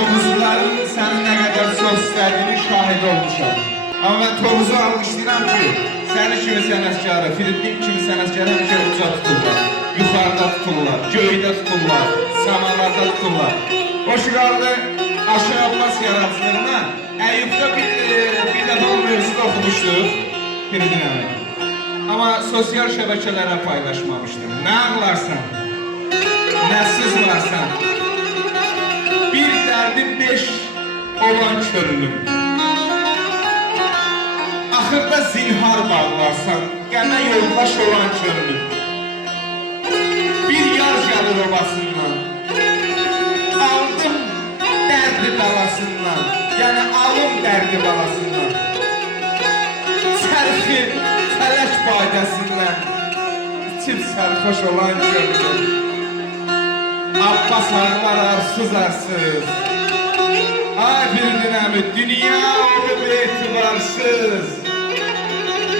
Tovuzların sənin nə qədər çox istədiyini şahid olmuşam. Amma mən tovuzu almışlayıram ki, səni kimi sənətkarı, Filipin kimi sənətkarı həmişə uca tuturlar, yuxarıda tuturlar, göydə tuturlar, samalarda tuturlar. Hoş qaldı Aşıq Abbas yaradıcılığına Əyyub'da bir dəfə o mövzuda oxumuşduq Firidin əmi. Amma sosial şəbəkələrə paylaşmamışdım. Nə ağlarsan, nə sızlarsan, bir dərdim 5 olan könlüm. Axırda zinhar bağlarsan, qəmə yoldaş olan könlüm. Bir yar gəlir obasından, aldım dərdi balasından, yəni alım dərdi balasından. Sərxi fələk badəsindən, içib sərxoş olan könlüm. Abbas ağlar arsız. Ay Firidin əmi, dünya olub etibarsız.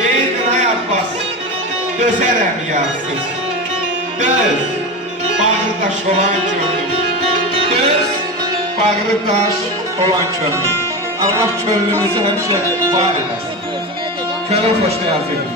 Deydin ay Abbas, dözərəm yarsız. Döz, bağrı daş olan könlüm. Döz, bağrı daş olan könlüm. Allah könlümüzü həmişə var edəsin. Könlüm xoşda yazayım.